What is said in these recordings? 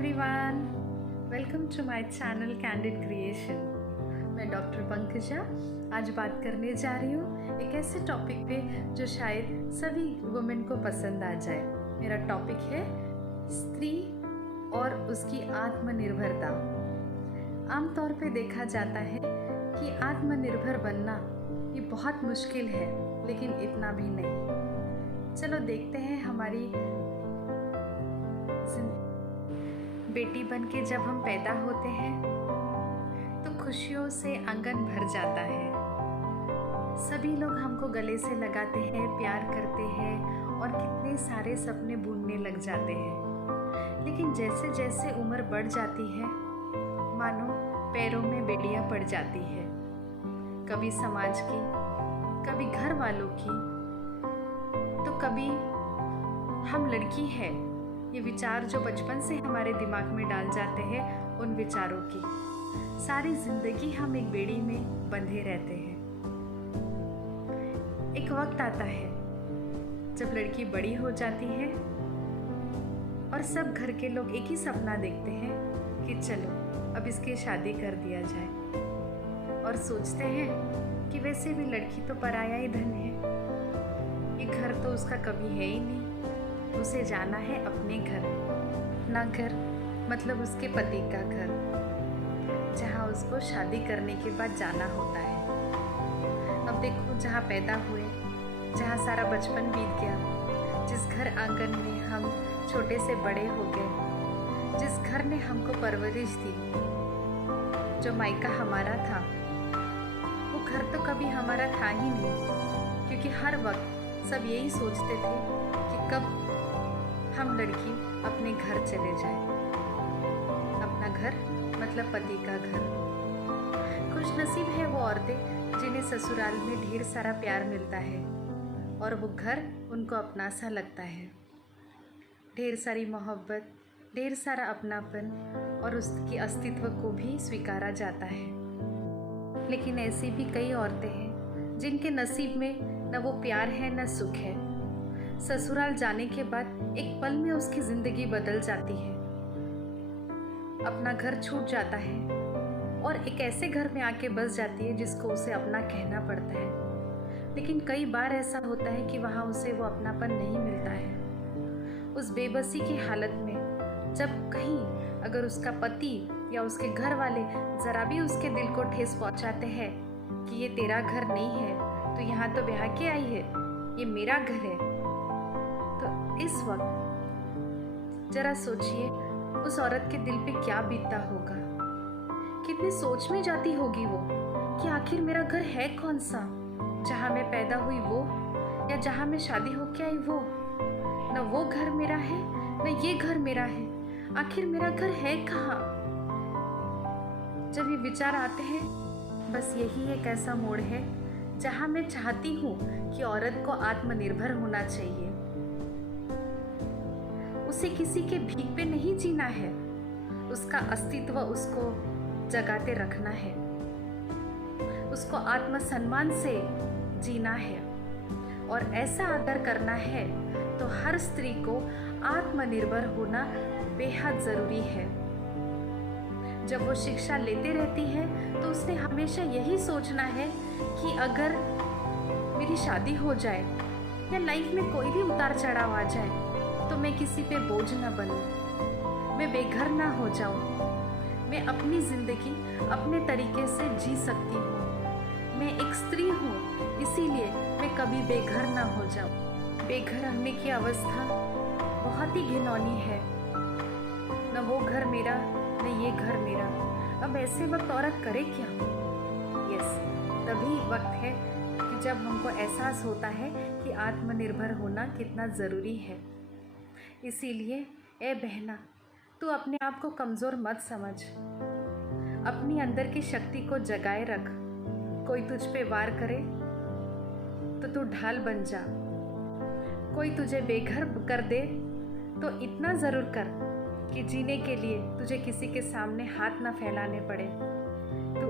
Everyone, welcome to my channel Candid Creation. मैं doctor Pankaja आज बात करने जा रही हूँ एक ऐसे टॉपिक पे जो शायद सभी वुमेन को पसंद आ जाए। मेरा टॉपिक है स्त्री और उसकी आत्मनिर्भरता। आमतौर पे देखा जाता है कि आत्मनिर्भर बनना ये बहुत मुश्किल है, लेकिन इतना भी नहीं। चलो देखते हैं हमारी बेटी बन के जब हम पैदा होते हैं तो खुशियों से आंगन भर जाता है। सभी लोग हमको गले से लगाते हैं, प्यार करते हैं और कितने सारे सपने बुनने लग जाते हैं। लेकिन जैसे जैसे उम्र बढ़ जाती है मानो पैरों में बेड़ियां पड़ जाती है, कभी समाज की, कभी घर वालों की, तो कभी हम लड़की है, ये विचार जो बचपन से हमारे दिमाग में डाल जाते हैं, उन विचारों की सारी जिंदगी हम एक बेड़ी में बंधे रहते हैं। एक वक्त आता है जब लड़की बड़ी हो जाती है और सब घर के लोग एक ही सपना देखते हैं कि चलो अब इसकी शादी कर दिया जाए, और सोचते हैं कि वैसे भी लड़की तो पराया ही धन है, ये घर तो उसका कभी है ही नहीं, उसे जाना है अपने घर। ना घर मतलब उसके पति का घर, जहाँ उसको शादी करने के बाद जाना होता है। अब देखो, जहाँ पैदा हुए, जहाँ सारा बचपन बीत गया, जिस घर आंगन में हम छोटे से बड़े हो गए, जिस घर ने हमको परवरिश दी, जो मायका हमारा था, वो घर तो कभी हमारा था ही नहीं, क्योंकि हर वक्त सब यही सोचते थे कि कब हम लड़की अपने घर चले जाए। अपना घर मतलब पति का घर। खुशनसीब है वो औरतें जिन्हें ससुराल में ढेर सारा प्यार मिलता है और वो घर उनको अपना सा लगता है। ढेर सारी मोहब्बत, ढेर सारा अपनापन और उसके अस्तित्व को भी स्वीकारा जाता है। लेकिन ऐसी भी कई औरतें हैं जिनके नसीब में न वो प्यार है न सुख है। ससुराल जाने के बाद एक पल में उसकी जिंदगी बदल जाती है, अपना घर छूट जाता है और एक ऐसे घर में आके बस जाती है जिसको उसे अपना कहना पड़ता है। लेकिन कई बार ऐसा होता है कि वहाँ उसे वो अपनापन नहीं मिलता है। उस बेबसी की हालत में जब कहीं अगर उसका पति या उसके घर वाले ज़रा भी उसके दिल को ठेस पहुँचाते हैं कि ये तेरा घर नहीं है, तो यहाँ तो ब्याह के आई है, ये मेरा घर है, तो इस वक्त जरा सोचिए उस औरत के दिल पे क्या बीतता होगा। कितनी सोच में जाती होगी वो कि आखिर मेरा घर है कौन सा, जहाँ मैं पैदा हुई वो या जहाँ मैं शादी होके आई वो। न वो घर मेरा है न ये घर मेरा है, आखिर मेरा घर है कहाँ। जब ये विचार आते हैं, बस यही एक ऐसा मोड़ है जहाँ मैं चाहती हूँ कि औरत को आत्मनिर्भर होना चाहिए। उसे किसी के भीख पे नहीं जीना है, उसका अस्तित्व उसको जगाते रखना है, उसको आत्मसम्मान से जीना है और ऐसा आदर करना है। तो हर स्त्री को आत्मनिर्भर होना बेहद ज़रूरी है। जब वो शिक्षा लेते रहती है तो उसने हमेशा यही सोचना है कि अगर मेरी शादी हो जाए या लाइफ में कोई भी उतार चढ़ाव आ जाए तो मैं किसी पे बोझ ना बनूं, मैं बेघर ना हो जाऊं, मैं अपनी ज़िंदगी अपने तरीके से जी सकती हूँ। मैं एक स्त्री हूँ, इसीलिए मैं कभी बेघर ना हो जाऊं। बेघर रहने की अवस्था बहुत ही घिनौनी है। न वो घर मेरा न ये घर मेरा। अब ऐसे वक्त औरत करे क्या? यस, तभी वक्त है कि जब हमको एहसास होता है कि आत्मनिर्भर होना कितना ज़रूरी है। इसीलिए ए बहना, तू अपने आप को कमज़ोर मत समझ, अपनी अंदर की शक्ति को जगाए रख। कोई तुझ पे वार करे तो तू ढाल बन जा, कोई तुझे बेघर कर दे तो इतना ज़रूर कर कि जीने के लिए तुझे किसी के सामने हाथ ना फैलाने पड़े। तू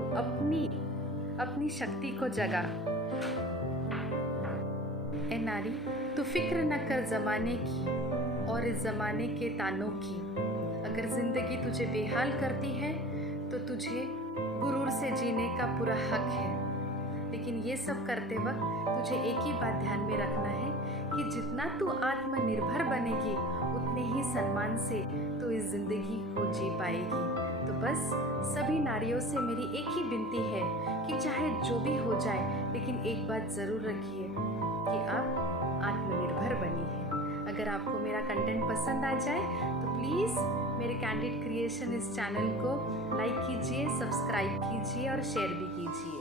अपनी शक्ति को जगा। ए नारी, तू फिक्र न कर ज़माने की और इस ज़माने के तानों की। अगर ज़िंदगी तुझे बेहाल करती है तो तुझे गुरूर से जीने का पूरा हक है। लेकिन ये सब करते वक्त तुझे एक ही बात ध्यान में रखना है कि जितना तू आत्मनिर्भर बनेगी उतने ही सम्मान से तू इस ज़िंदगी को जी पाएगी। तो बस सभी नारियों से मेरी एक ही विनती है कि चाहे जो भी हो जाए, लेकिन एक बात ज़रूर रखिए कि आप आत्मनिर्भर बनिए। अगर आपको मेरा कंटेंट पसंद आ जाए तो प्लीज़ मेरे कैंडिड क्रिएशन इस चैनल को लाइक कीजिए, सब्सक्राइब कीजिए और शेयर भी कीजिए।